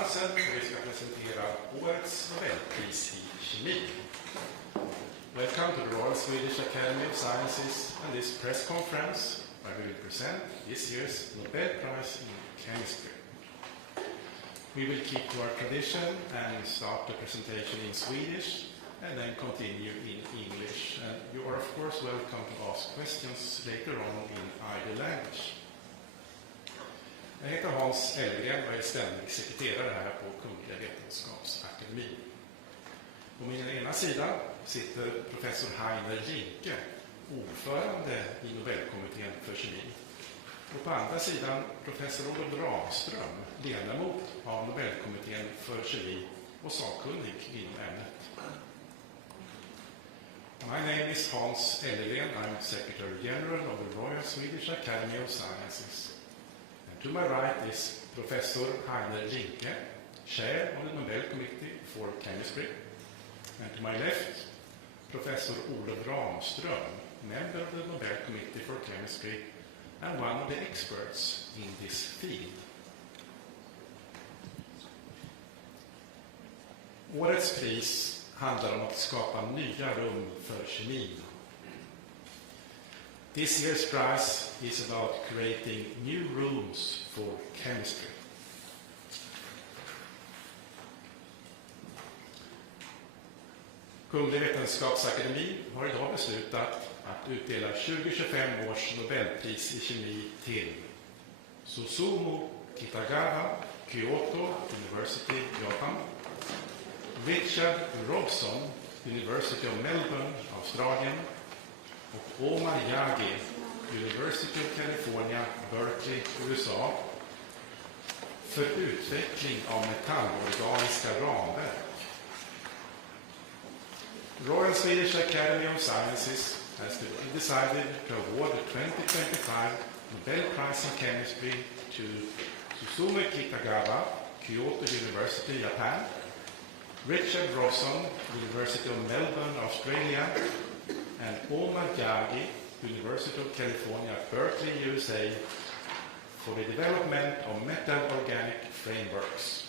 konferensen och vi ska presentera årets Nobelpris i kemi. Welcome to the Royal Swedish Academy of Sciences and this press conference where we will present this year's Nobel Prize in Chemistry. We will keep to our tradition and start the presentation in Swedish and then continue in English. And you are of course welcome to ask questions later on in either language. Jag heter Hans Elgren och är ständig sekreterare här på Kungliga Vetenskapsakademin. På min ena sida sitter professor Heiner Linke, ordförande i Nobelkommittén för kemi. Och på andra sidan professor Olof Ramström, ledamot av Nobelkommittén för kemi och sakkunnig inom ämnet. My name is Hans Elgren. I'm Secretary General of the Royal Swedish Academy of Sciences. To my right is Professor Heiner Linke, Chair of the Nobel Committee for Chemistry. And to my left, Professor Olof Ramström, member of the Nobel Committee for Chemistry and one of the experts in this field. Årets pris handlar om att skapa nya rum för kemin. This year's prize is about creating new rooms for chemistry. Kungliga Vetenskapsakademin har idag beslutat att utdela 2025 års Nobelpris i kemi till Susumu Kitagawa, Kyoto University, Japan, Richard Robson, University of Melbourne, Australien, och Omar Yagi, University of California, Berkeley, USA, för utveckling av metallorganiska ramverk. Royal Swedish Academy of Sciences has decided to award the 2025 Nobel Prize in Chemistry to Susumu Kitagawa, Kyoto University, Japan, Richard Robson, University of Melbourne, Australia, and Omar Yagi, University of California, Berkeley, USA, for the development of metal-organic frameworks.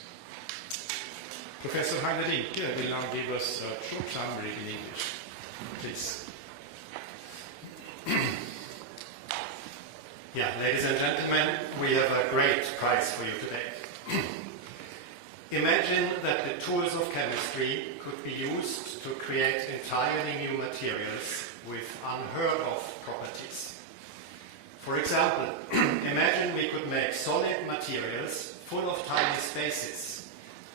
Professor Heiner Linke will now give us a short summary in English. Please. Yeah, ladies and gentlemen, we have a great prize for you today. Imagine that the tools of chemistry could be used to create entirely new materials with unheard of properties. For example, imagine we could make solid materials full of tiny spaces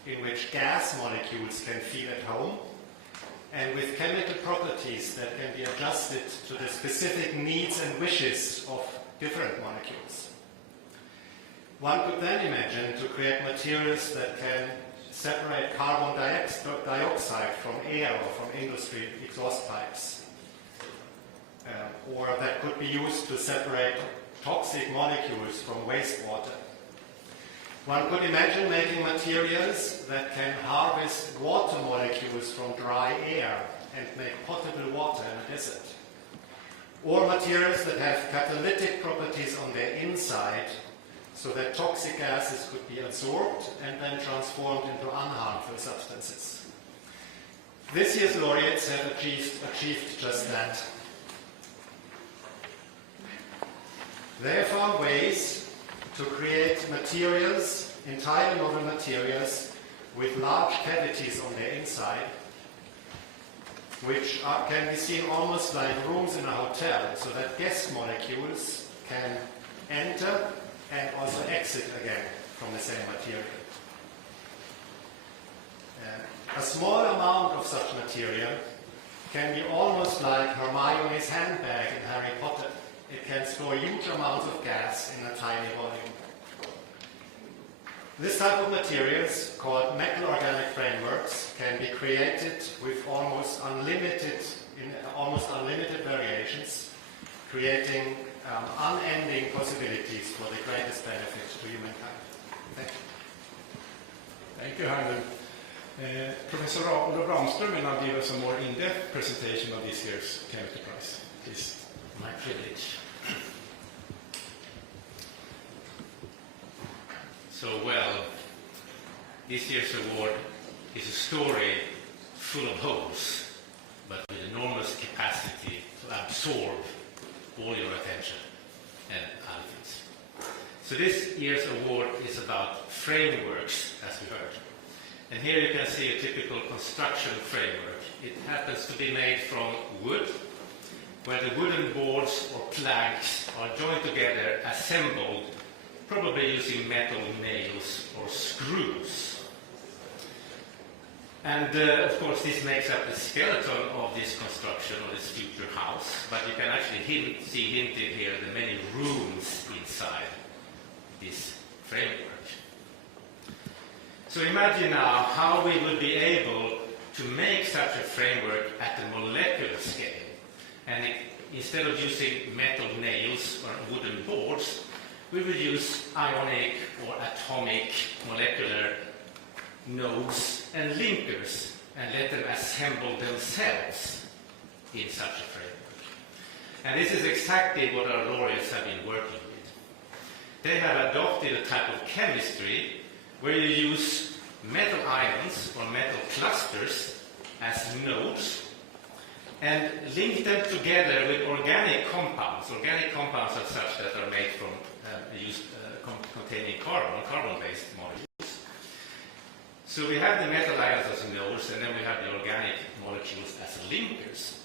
in which gas molecules can feel at home and with chemical properties that can be adjusted to the specific needs and wishes of different molecules. One could then imagine to create materials that can separate carbon dioxide from air or from industry exhaust pipes. Or that could be used to separate toxic molecules from wastewater. One could imagine making materials that can harvest water molecules from dry air and make potable water in a desert. Or materials that have catalytic properties on their inside so that toxic gases could be absorbed and then transformed into unharmful substances. This year's laureates have achieved just that. They have found ways to create materials, entirely novel materials, with large cavities on their inside, which can be seen almost like rooms in a hotel, so that gas molecules can enter and also exit again from the same material. A small amount of such material can be almost like Hermione's handbag in Harry Potter. It can store huge amounts of gas in a tiny volume. This type of materials, called metal-organic frameworks, can be created with almost unlimited variations, creating unending possibilities for the greatest benefit to humankind. Thank you. Thank you, Heiner. Professor Olof Ramström will now give us a more in-depth presentation of this year's Chemistry Prize. Please. My privilege. So, well, this year's award is a story full of holes, but with enormous capacity to absorb all your attention and other things. So this year's award is about frameworks, as we heard. And here you can see a typical construction framework. It happens to be made from wood, where the wooden boards or planks are joined together, assembled, probably using metal nails or screws. And of course this makes up the skeleton of this construction, or this future house, but you can actually see hinted here the many rooms inside this framework. So imagine now how we would be able to make such a framework at the molecular scale. And instead of using metal nails or wooden boards, we would use ionic or atomic molecular nodes and linkers and let them assemble themselves in such a framework. And this is exactly what our laureates have been working with. They have adopted a type of chemistry where you use metal ions or metal clusters as nodes and link them together with organic compounds. Organic compounds are such that are made from containing carbon-based molecules. So we have the metal ions as nodes, and then we have the organic molecules as linkers.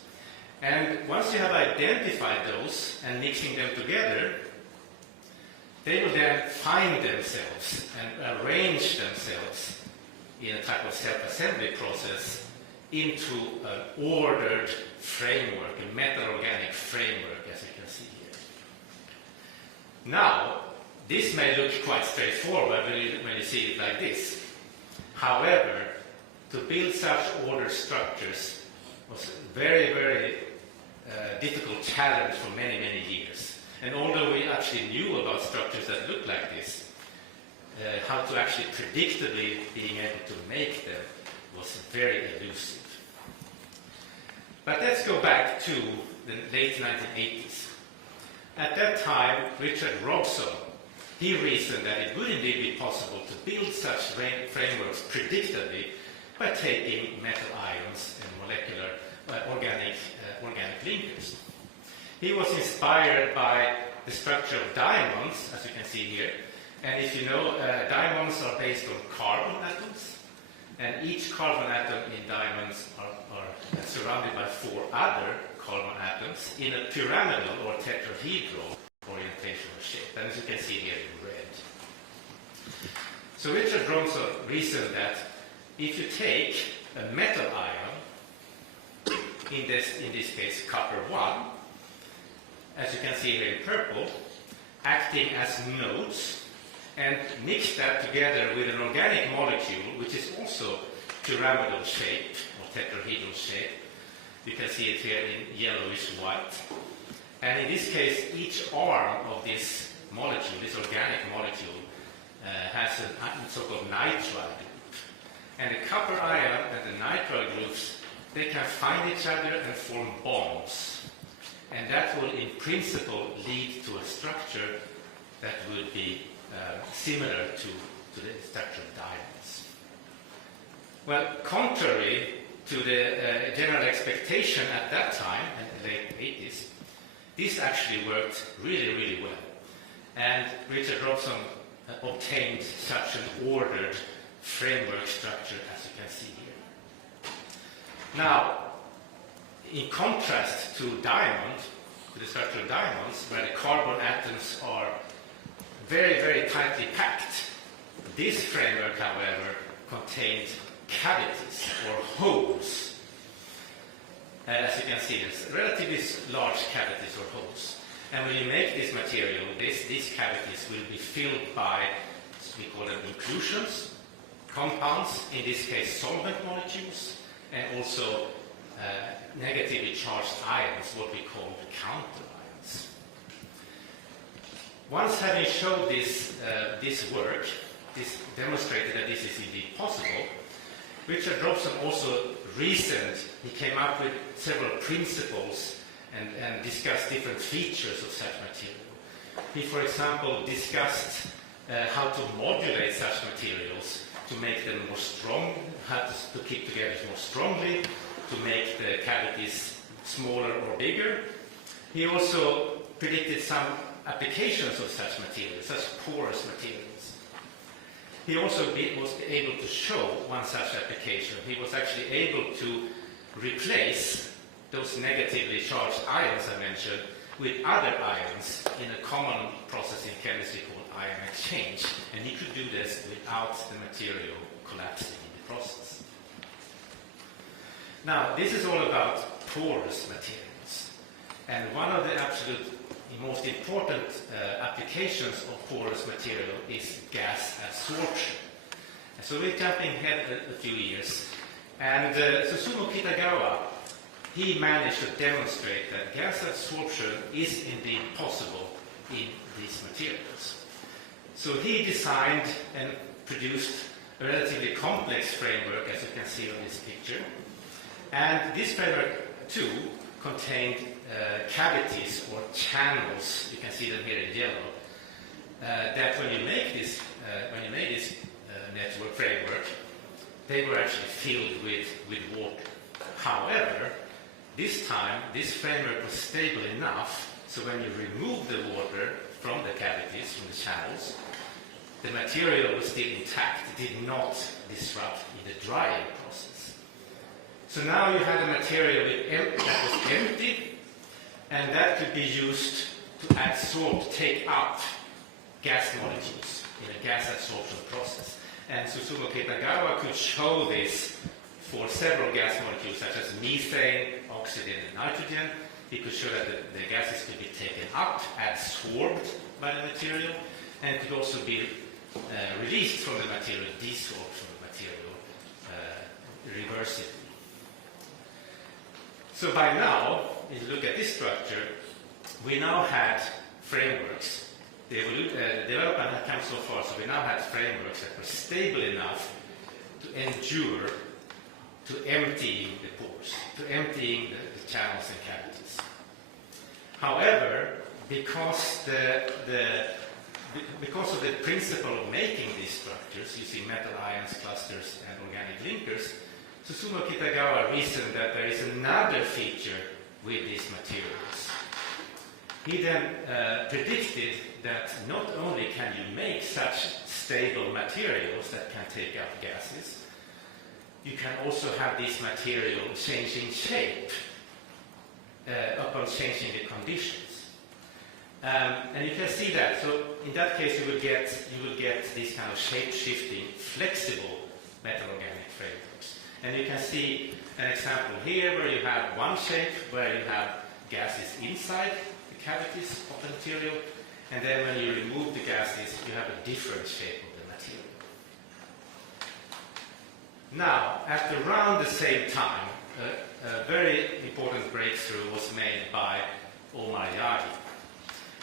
And once you have identified those and mixing them together, they will then find themselves and arrange themselves in a type of self-assembly process into an ordered framework, a metal-organic framework, as you can see here. Now, this may look quite straightforward when you see it like this. However, to build such ordered structures was a very, very difficult challenge for many, many years. And although we actually knew about structures that looked like this, how to actually predictably being able to make them was very elusive. But let's go back to the late 1980s. At that time, Richard Robson, he reasoned that it would indeed be possible to build such frameworks predictably by taking metal ions and molecular organic linkers. He was inspired by the structure of diamonds, as you can see here. And if you know, diamonds are based on carbon atoms, and each carbon atom in diamonds are surrounded by 4 other carbon atoms in a pyramidal or tetrahedral orientation or shape. And as you can see here in red. So Richard Robson reasoned that if you take a metal ion, in this case copper-1, as you can see here in purple, acting as nodes, and mix that together with an organic molecule, which is also pyramidal shape or tetrahedral shape. You can see it here in yellowish white. And in this case, each arm of this molecule, this organic molecule, has a so-called nitrile group. And the copper ion and the nitrile groups, they can find each other and form bonds. And that will, in principle, lead to a structure that would be similar to the structure of diamonds. Well, contrary to the general expectation at that time, in the late 80s, this actually worked really, really well. And Richard Robson obtained such an ordered framework structure, as you can see here. Now, in contrast to the structure of diamonds, where the carbon atoms are very, very tightly packed, this framework, however, contained cavities or holes. As you can see, there's relatively large cavities or holes. And when you make this material, these cavities will be filled by, we call them inclusions, compounds, in this case solvent molecules, and also negatively charged ions, what we call counter ions. Once having showed this work, this demonstrated that this is indeed possible, Richard Robson also reasoned, he came up with several principles and discussed different features of such material. He, for example, discussed how to modulate such materials to make them more strong, to keep together more strongly, to make the cavities smaller or bigger. He also predicted some applications of such materials, such porous materials. He also was able to show one such application. He was actually able to replace those negatively charged ions I mentioned with other ions in a common process in chemistry called ion exchange. And he could do this without the material collapsing in the process. Now, this is all about porous materials. And one of the absolute most important applications of porous material is gas absorption. And so we're jumping ahead a few years. And Susumu Kitagawa, he managed to demonstrate that gas absorption is indeed possible in these materials. So he designed and produced a relatively complex framework, as you can see on this picture. And this framework, too, contained cavities or channels. You can see them here in yellow. That when you make this network framework, they were actually filled with water. However, this time this framework was stable enough so when you remove the water from the cavities, from the channels, the material was still intact. It did not disrupt in the drying process. So now you had a material that was empty, and that could be used to absorb, take up gas molecules in a gas absorption process. And Susumu Kitagawa could show this for several gas molecules such as methane, oxygen, and nitrogen. He could show that the gases could be taken up, absorbed by the material, and it could also be released from the material, desorbed from the material reversibly. So by now, if you look at this structure, we now had frameworks. The development had come so far, so we now had frameworks that were stable enough to endure to emptying the pores, to emptying the channels and cavities. However, because of the principle of making these structures, using metal ions, clusters, and organic linkers, Susumu Kitagawa reasoned that there is another feature with these materials. He then predicted that not only can you make such stable materials that can take up gases, you can also have this material changing shape upon changing the conditions. And you can see that. So in that case, you will get these kind of shape-shifting, flexible metal organic frameworks. And you can see an example here where you have one shape where you have gases inside the cavities of the material, and then when you remove the gases, you have a different shape of the material. Now, at around the same time, a very important breakthrough was made by Omar Yagi.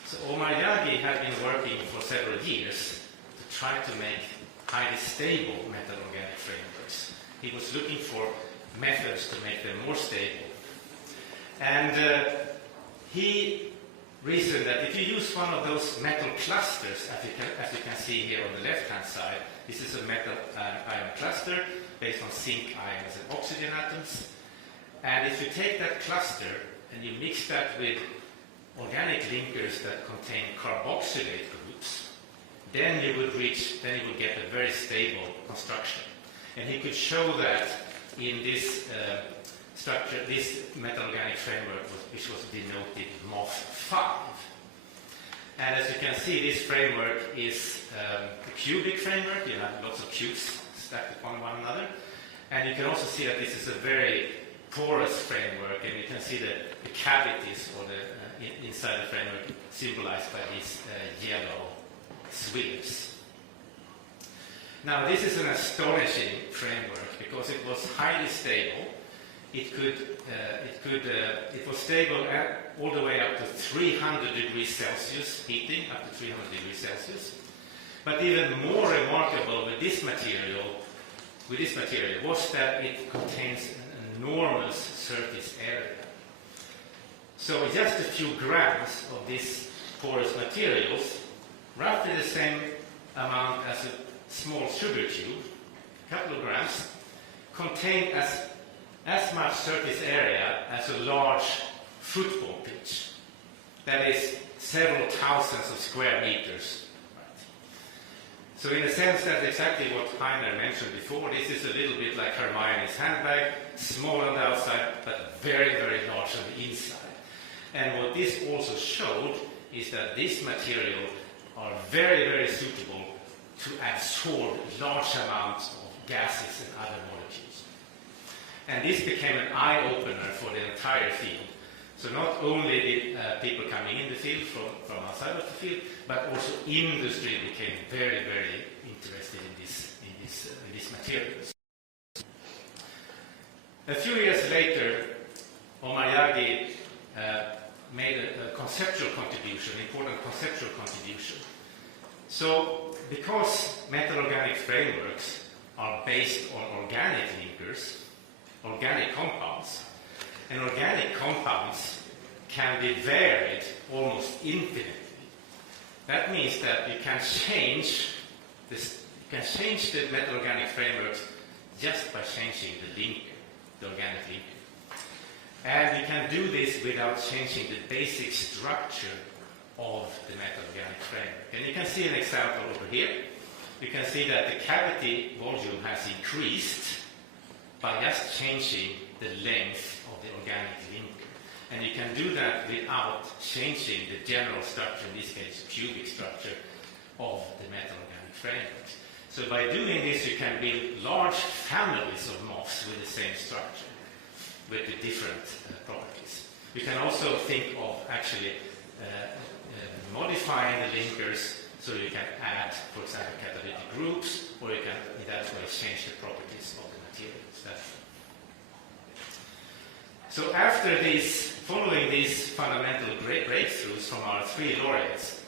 So Omar Yagi had been working for several years to try to make highly stable metal organic frameworks. He was looking for methods to make them more stable. And he reasoned that if you use one of those metal clusters, as you can see here on the left-hand side, this is a metal ion cluster based on zinc ions and oxygen atoms. And if you take that cluster and you mix that with organic linkers that contain carboxylate groups, then you will get a very stable construction. And he could show that in this structure, this metal organic framework, which was denoted MOF5. And as you can see, this framework is a cubic framework. You have lots of cubes stacked upon one another. And you can also see that this is a very porous framework, and you can see the cavities or the inside the framework symbolized by these yellow spheres. Now, this is an astonishing framework because it was highly stable. It was stable all the way up to 300 degrees Celsius, heating up to 300 degrees Celsius. But even more remarkable with this material was that it contains an enormous surface area. So just a few grams of these porous materials, roughly the same amount as a small sugar cube, kilograms contain as much surface area as a large football pitch. That is several thousands of square meters. Right. So in a sense, that's exactly what Heiner mentioned before. This is a little bit like Hermione's handbag, small on the outside, but very, very large on the inside. And what this also showed is that this material are very, very suitable to absorb large amounts of gases and other molecules. And this became an eye-opener for the entire field. So not only did people coming in the field from outside of the field, but also industry became very, very interested in these materials. A few years later, Omayagi made a conceptual contribution, important conceptual contribution. So, because metal-organic frameworks are based on organic linkers, organic compounds, and organic compounds can be varied almost infinitely. That means that you can change the metal-organic frameworks just by changing the linker, the organic linker. And you can do this without changing the basic structure of the metal-organic framework. And you can see an example over here. You can see that the cavity volume has increased by just changing the length of the organic linker. And you can do that without changing the general structure, in this case cubic structure, of the metal-organic frameworks. So by doing this, you can build large families of MOFs with the same structure, with the different properties. You can also think of actually modifying the linkers so you can add, for example, catalytic groups, or you can in that way change the properties of the materials. So after this, following these fundamental breakthroughs from our three laureates,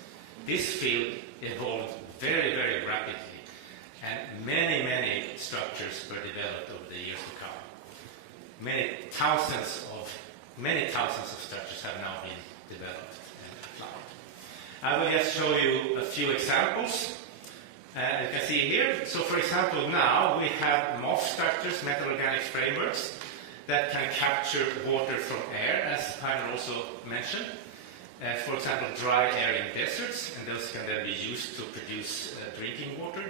this field evolved very, very rapidly, and many, many structures were developed over the years to come. Many thousands of structures have now been developed and applied. I will just show you a few examples. You can see here. So, for example, now we have MOF structures, metal-organic frameworks, that can capture water from air, as Heiner also mentioned. For example, dry air in deserts, and those can then be used to produce drinking water.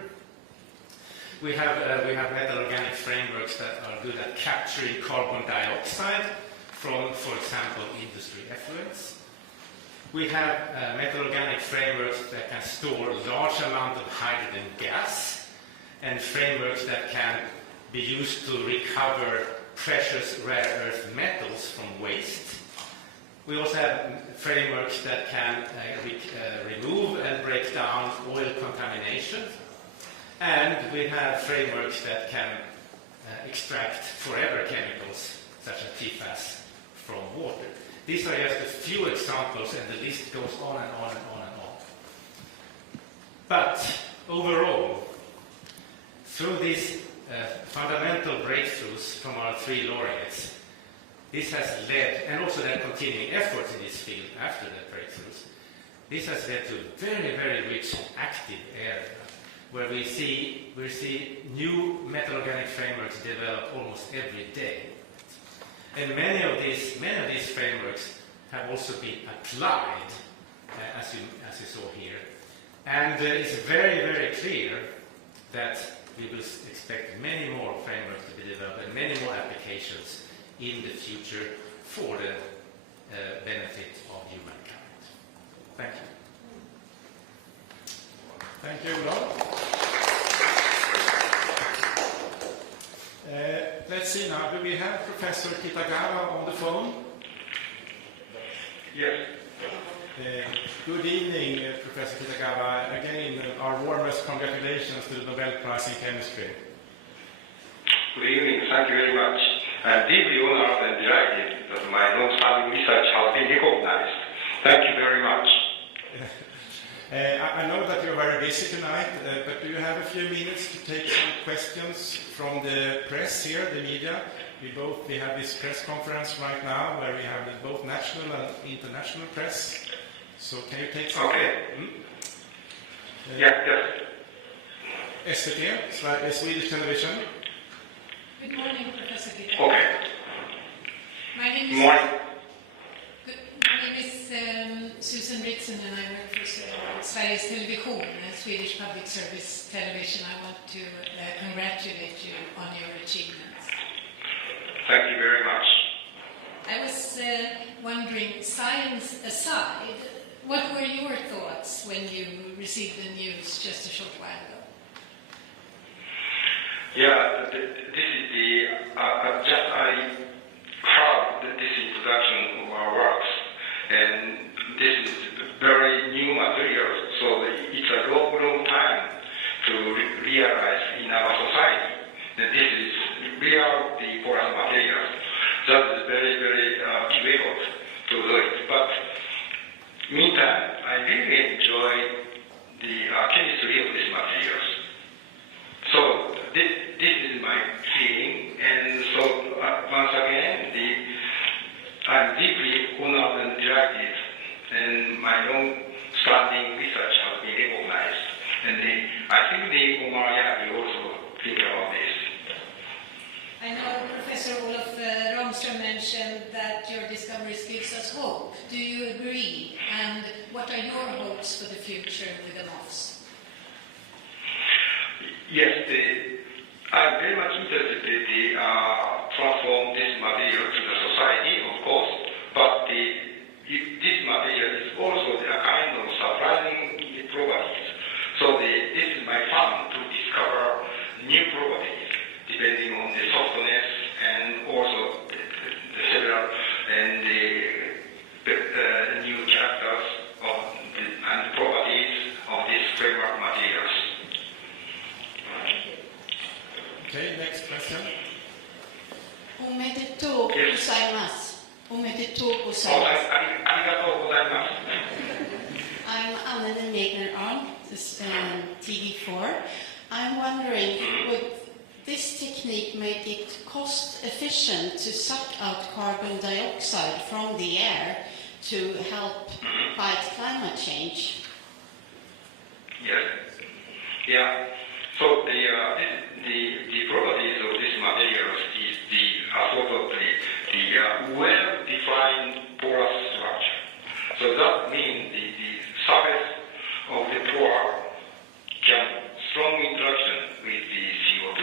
We have metal-organic frameworks that are good at capturing carbon dioxide from, for example, industry effluents. We have metal-organic frameworks that can store large amounts of hydrogen gas, and frameworks that can be used to recover precious rare earth metals from waste. We also have frameworks that can remove and break down oil contamination. And we have frameworks that can extract forever chemicals, such as PFAS, from water. These are just a few examples, and the list goes on and on and on and on. But overall, through these fundamental breakthroughs from our three laureates, this has led, and also their continuing efforts in this field after their breakthroughs, this has led to a very, very rich active area, where we see new metal-organic frameworks develop almost every day. And many of these frameworks have also been applied, as you saw here. And it's very, very clear that we will expect many more frameworks to be developed and many more applications in the future for the benefit of humankind. Thank you. Thank you, Olof. Let's see now, do we have Professor Kitagawa on the phone? Yes. Good evening, Professor Kitagawa. Again, our warmest congratulations to the Nobel Prize in Chemistry. Good evening. Thank you very much. I'm deeply honored and delighted that my long-standing research has been recognized. Thank you very much. I know that you're very busy tonight, but do you have a few minutes to take some questions from the press here, the media? We have this press conference right now where we have both national and international press. So can you take some? Okay. Yes. SVT, Swedish television. Good morning, Professor Kitagawa. Okay. My name Good is, morning. my name is Susan Ritson, and I work for Sveriges Television, Swedish public service television. I want to congratulate you on your achievements. Thank you very much. I was wondering, science aside, what were your thoughts when you received the news just a short while ago? Yeah, this is the, just I heard this introduction of our works, and this is very new material, so it's a long time to realize in our society that this is real, the porous materials. That is very, very difficult to do it. But meantime, I really enjoy the chemistry of these materials. So this is my feeling, and so once again, I'm deeply honored and delighted, and my long-standing research has been recognized. And I think the Omar Yabi also think about this. I know Professor Olof Ramström mentioned that your discoveries gives us hope. Do you agree? And what are your hopes for the future with the MOFs? Yes, I'm very much interested in transform this material to the society, of course, but this material is also a kind of surprising properties. So this is my fun to discover new properties depending on the softness and also the several and the new characters and properties of these framework materials. Okay, next question. おめでとうございます。おめでとうございます。ありがとうございます。I'm Anne den Megner on this TD4. I'm wondering, would this technique make it cost efficient to suck out carbon dioxide from the air to help fight climate change? Yes. Yeah. So the properties of these materials is the sort of the well-defined porous structure. So that means the surface of the pore can strong interaction with the CO2,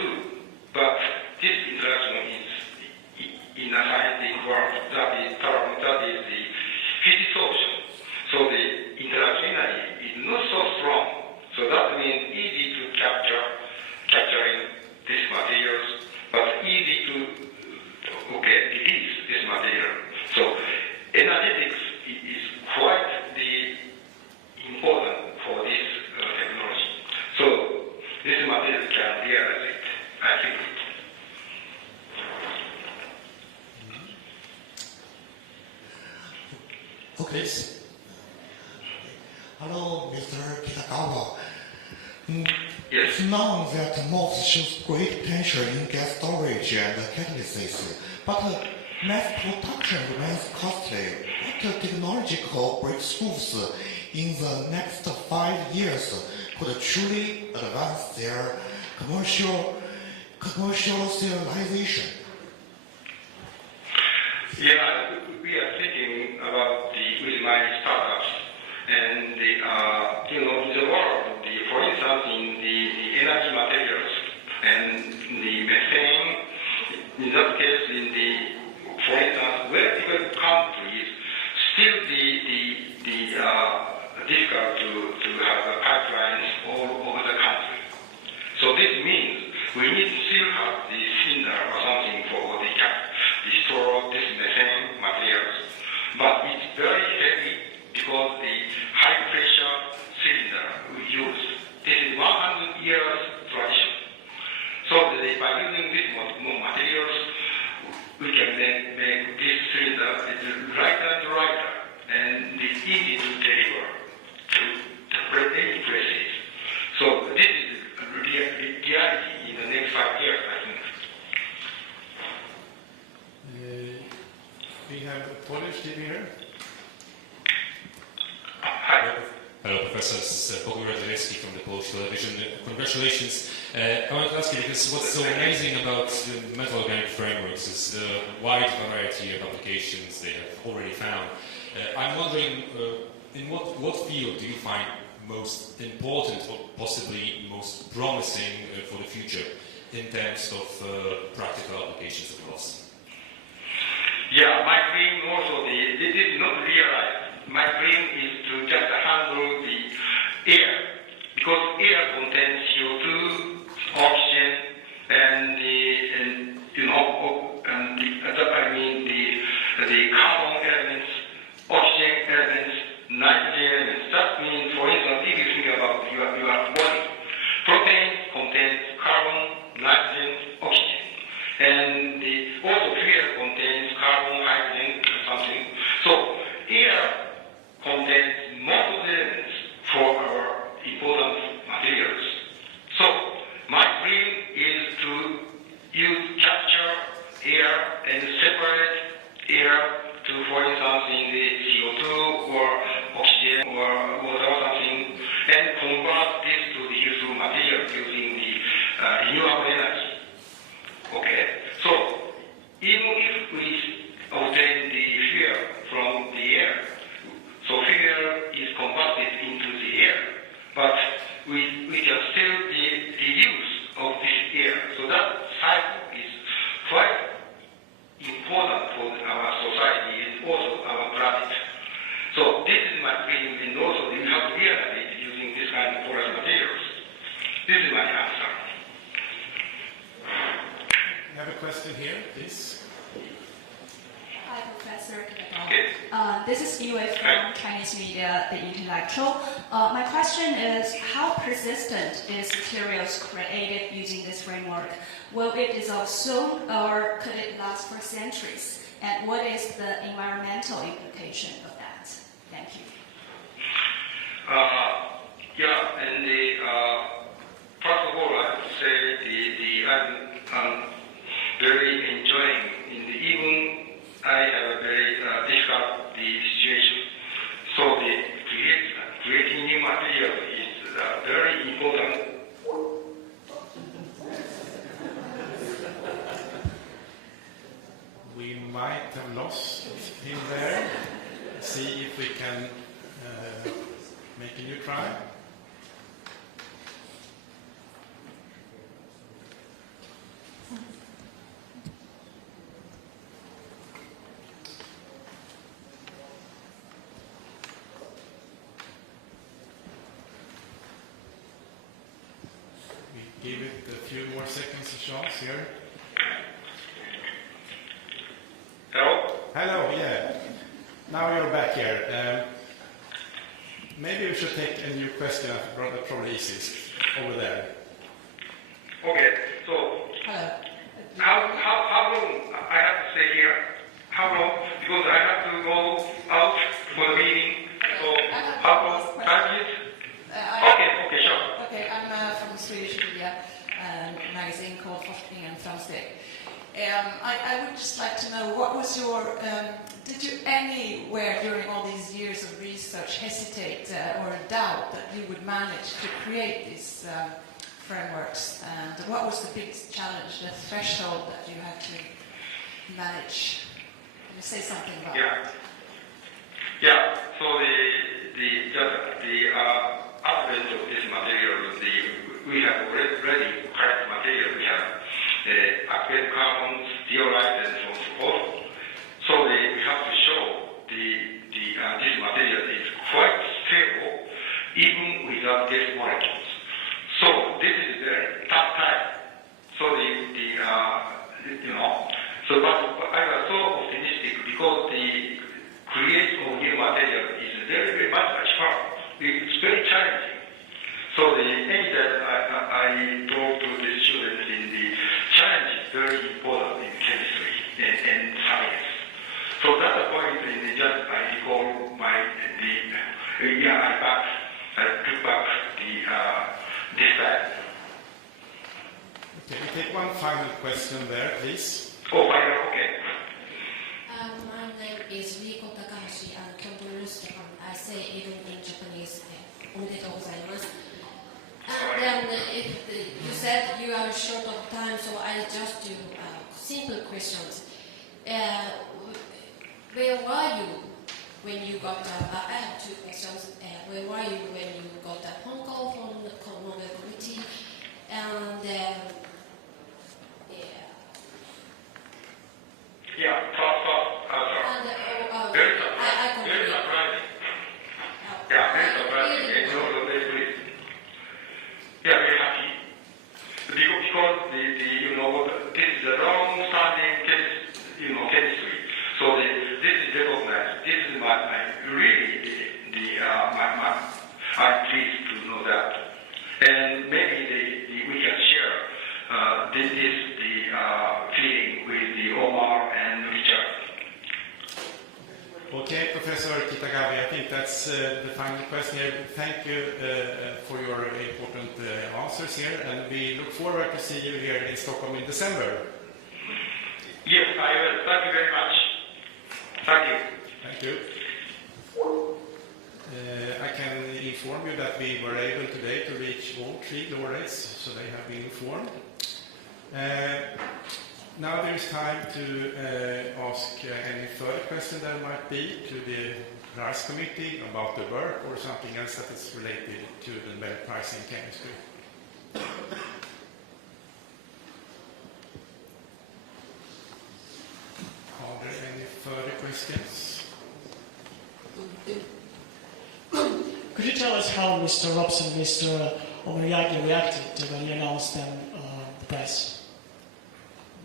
but this interaction is in a scientific word that is the absorption. So the interaction energy is not so strong. So that means easy to capturing these materials, but easy to release this material. So energetics is quite important for this technology. So this material can realize it, I think. Okay. Hello, Mr. Kitagawa. Yes. It's known that MOFs shows great potential in gas storage and catalysis, but mass production remains costly. What technological breakthroughs in the next 5 years could truly advance their commercialization? Yeah, we are thinking about with my startups, and in the world, for instance, in the energy materials and the methane, in that case, for instance, very different countries, still difficult to have pipelines all over the country. So this means we need to still have the cylinder or something for the store this methane materials. But it's very heavy because the high pressure cylinder we use. This is 100 years tradition. So by using these materials, we can then make this cylinder lighter and lighter, and it's easy to deliver to any places. So this is reality in the next 5 years, I think. We have Polish TV here. Hi. Hello, Professor Bogusz from the Polish television. Congratulations. I want to ask you, because what's so amazing about the metal organic frameworks is the wide variety of applications they have already found. I'm wondering, in what field do you find most important or possibly most promising for the future in terms of practical applications of loss? Yeah, my dream also, this is not realized. My dream is to just handle the air, because air contains CO2, oxygen, and the carbon elements, oxygen elements, nitrogen elements. That means, for instance, if you think about your body, protein contains carbon, nitrogen, oxygen, and also fuel contains carbon, hydrogen, something. So air contains most of the elements for our important materials. So my dream is to capture air and separate air to, for instance, in the CO2 or oxygen or water or something, and convert this to the useful material using the renewable energy. Okay, so even if we obtain the fuel from the air, so fuel is converted into the air, but we can still the use of this air. So that cycle is quite important for our society and also our planet. So this is my dream, and also you have to realize it using this kind of porous materials. This is my answer. We have a question here, please. Hi, Professor Kitagawa. Okay. This is Yue from Chinese Media, the Intellectual. My question is, how persistent is materials created using this framework? Will it dissolve soon, or could it last for centuries? And what is the environmental implication of that? Thank you. Yeah, and first of all, I have to say I'm very enjoying, even I have a very difficult situation. So creating new material is very important. We might have lost him there. See if we can make a new try. We give it a few more seconds of chance here. Hello? Hello, yeah. Now you're back here. Maybe we should take a new question, probably easiest, over there. Okay, so Hello. how long I have to stay here? How long? Because I have to go out for the meeting. So how long? 5 minutes? Okay, sure. Okay, I'm from the Swedish media magazine called Forskning and Framsteg. I would just like to know, what was your, did you anywhere during all these years of research hesitate or doubt that you would manage to create these frameworks? And what was the biggest challenge, the threshold that you had to manage? Can you say something about that? Yeah. So the advent of this material, we have already correct material. We have activated carbon, zeolite, and so on and so forth. So we have to show this material is quite stable even without gas molecules. So this is a very tough time. So but I was so optimistic because the creation of new material is very, very much hard. It's very challenging. So anytime I talk to the students in the challenge is very important in chemistry and science. So that's the point. I recall I took back this time. Okay, we take one final question there, please. Oh, final, okay. My name is Riko Takahashi. I'm Kyoto University. I say even in Japanese, おめでとうございます。And then you said you are short of time, so I just do simple questions. Where were you when you got I have two questions. Where were you when you got a phone call from the Nobel Committee? And First answer. Very surprising. Very surprising. Yeah, very surprising. And also very pleased. Yeah, very happy. Because this is a long-standing chemistry. So this is recognized. This is I'm pleased to know that. And maybe we can share this feeling with the Omar and Richard. Okay, Professor Kitagawa, I think that's the final question here. Thank you for your important answers here, and we look forward to see you here in Stockholm in December. Yes, I will. Thank you very much. Thank you. Thank you. I can inform you that we were able today to reach all 3 laureates, so they have been informed. Now there is time to ask any further question there might be to the Prize Committee about the work or something else that is related to the Nobel Prize in Chemistry. Are there any further questions? Could you tell us how Mr. Robson and Mr. Omariagi reacted when you announced them the prize?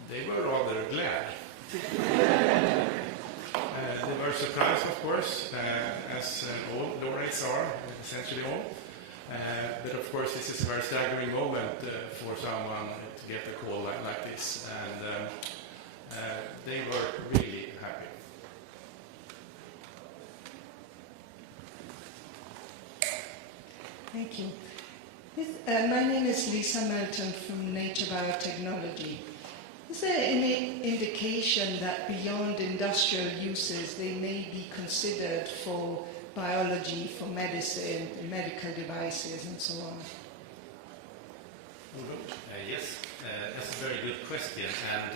They were rather glad. They were surprised, of course, as all laureates are, essentially all. But of course, this is a very staggering moment for someone to get a call like this, and they were really happy. Thank you. My name is Lisa Melton from Nature Biotechnology. Is there any indication that beyond industrial uses they may be considered for biology, for medicine, medical devices, and so on? Yes, that's a very good question, and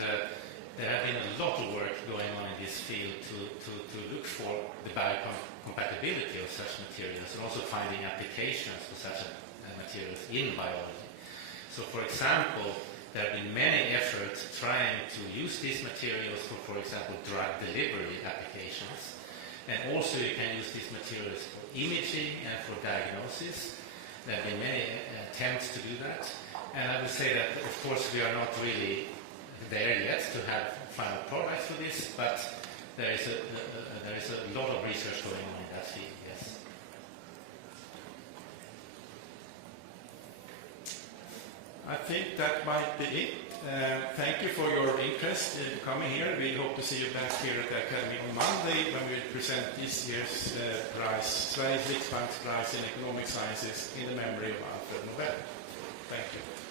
there have been a lot of work going on in this field to look for the biocompatibility of such materials and also finding applications for such materials in biology. So, for example, there have been many efforts trying to use these materials for example, drug delivery applications. And also you can use these materials for imaging and for diagnosis. There have been many attempts to do that. And I would say that, of course, we are not really there yet to have final products for this, but there is a lot of research going on in that field, yes. I think that might be it. Thank you for your interest in coming here. We hope to see you back here at the Academy on Monday when we present this year's prize, Sveriges Riksbanks Prize in Economic Sciences in the memory of Alfred Nobel. Thank you.